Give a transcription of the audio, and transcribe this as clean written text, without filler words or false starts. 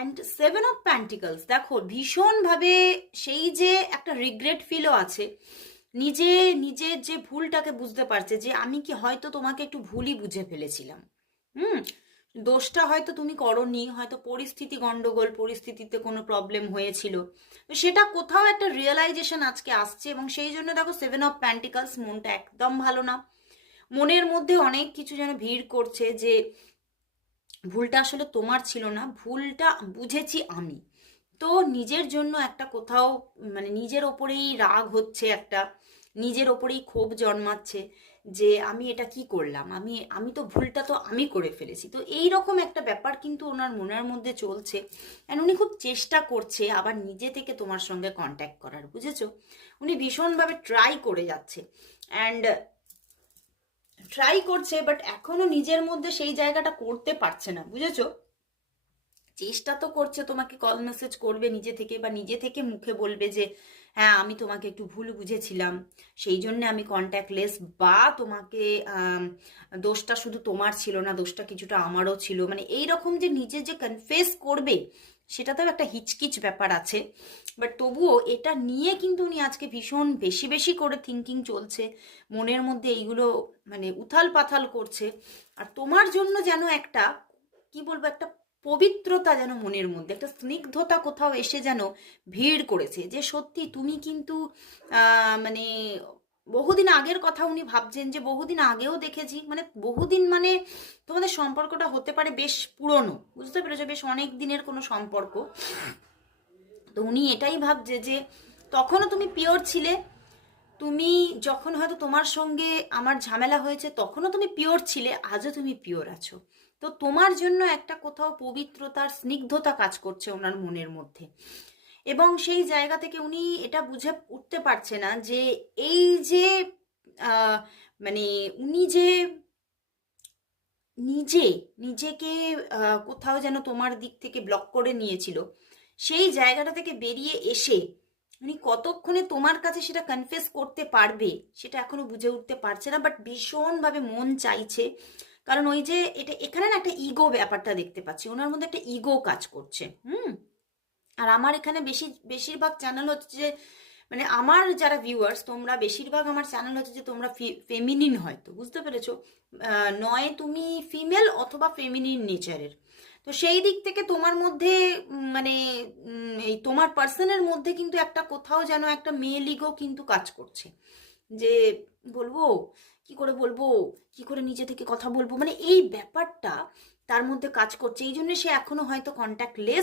And 7 of pentacles, দেখো ভীষণভাবে সেই যে একটা রিগ্রেট ফিলও আছে, নিজের যে ভুলটাকে বুঝতে পারছে যে আমি কি হয়তো তোমাকে একটু ভুলই বুঝে ফেলেছিলাম। হুম। দোষটা হয়তো তুমি করনি, হয়তো পরিস্থিতি গন্ডগোল, পরিস্থিতিতে কোনো প্রবলেম হয়েছিল, তো সেটা কোথাও একটা রিয়েলাইজেশন আজকে আসছে, এবং সেই জন্য দেখো 7 অফ প্যান্টিকলস, মনটা একদম ভালো না। মনের মধ্যে অনেক কিছু যেন ভিড় করছে যে ভুলটা আসলে তোমার ছিল না, ভুলটা বুঝেছি আমি। তো নিজের জন্য একটা কোথাও মানে নিজের ওপরেই রাগ হচ্ছে, একটা নিজের ওপরেই ক্ষোভ জন্মাচ্ছে যে আমি এটা কি করলাম, আমি আমি তো ভুলটা তো আমি করে ফেলেছি। তো এই রকম একটা ব্যাপার কিন্তু ওনার মনের মধ্যে চলছে, অ্যান্ড উনি খুব চেষ্টা করছে আবার নিজে থেকে তোমার সঙ্গে কন্ট্যাক্ট করার, বুঝেছো? উনি ভীষণভাবে ট্রাই করে যাচ্ছে, অ্যান্ড ট্রাই করছে, বাট এখনো নিজের মধ্যে সেই জায়গাটা করতে পারছে না, বুঝেছো? চেষ্টা তো করছে, তোমাকে কল মেসেজ করবে নিজে থেকে, বা নিজে থেকে মুখে বলবে যে হ্যাঁ আমি তোমাকে একটু ভুল বুঝেছিলাম, সেই জন্য আমি কন্ট্যাক্টলেস, বা তোমাকে দোষটা শুধু তোমার ছিল না, দোষটা কিছুটা আমারও ছিল, মানে এই রকম যে নিজে যে কনফেস করবে, সেটাতেও একটা হিচকিচ ব্যাপার আছে। বাট তবুও এটা নিয়ে কিন্তু উনি আজকে ভীষণ বেশি বেশি করে থিঙ্কিং চলছে, মনের মধ্যে এইগুলো মানে উথাল পাথাল করছে। আর তোমার জন্য যেন একটা, কি বলবো, একটা পবিত্রতা যেন মনের মধ্যে, একটা স্নিগ্ধতা কোথাও এসে যেন ভিড় করেছে, যে সত্যি তুমি কিন্তু মানে বহুদিন আগের কথা উনি ভাবছেন, যে বহুদিন আগেও দেখেছি, মানে বহুদিন মানে তোমাদের সম্পর্কটা হতে পারে বেশ পুরনো, বুঝতে পেরেছো, বেশ অনেক দিনের কোনো সম্পর্ক। তো উনি এটাই ভাবছে যে তখনও তুমি পিওর ছিলে, তুমি যখন হয়তো তোমার সঙ্গে আমার ঝামেলা হয়েছে তখনও তুমি পিওর ছিলে, আজও তুমি পিওর আছো। তো তোমার জন্য একটা কোথাও পবিত্রতার স্নিগ্ধতা কাজ করছে ওনার মনের মধ্যে, এবং সেই জায়গা থেকে উনি এটা বুঝে উঠতে পারছে না যে এই যে আহ, মানে উনি যে নিজে নিজেকে কোথাও যেন তোমার দিক থেকে ব্লক করে নিয়েছিল, সেই জায়গাটা থেকে বেরিয়ে এসে উনি কতক্ষণে তোমার কাছে সেটা কনফেস করতে পারবে সেটা এখনো বুঝে উঠতে পারছে না, বাট ভীষণভাবে মন চাইছে। কারণ ওই যে এটা এখানে না একটা ইগো ব্যাপারটা দেখতে পাচ্ছি, ওনার মধ্যে একটা ইগো কাজ করছে। হুম। আর আমার এখানে বেশিরভাগ চ্যানেল হচ্ছে যে, মানে আমার যারা ভিউয়ার্স, তোমরা বেশিরভাগ আমার চ্যানেল হচ্ছে যে তোমরা ফেমিনিন, হয়তো বুঝতে পেরেছো, নয় তুমি ফিমেল অথবা ফেমিনিন নেচারের। তো সেই দিক থেকে তোমার মধ্যে মানে এই তোমার পার্সনের মধ্যে কিন্তু একটা কোথাও যেন একটা মেল ইগো কিন্তু কাজ করছে, যে বলবো কি করে, বলবো কি করে, নিজে থেকে কথা বলবো, মানে এই ব্যাপারটা তার মধ্যে কাজ করছে, এই জন্য সে এখনো হয়তো কন্ট্যাক্ট লেস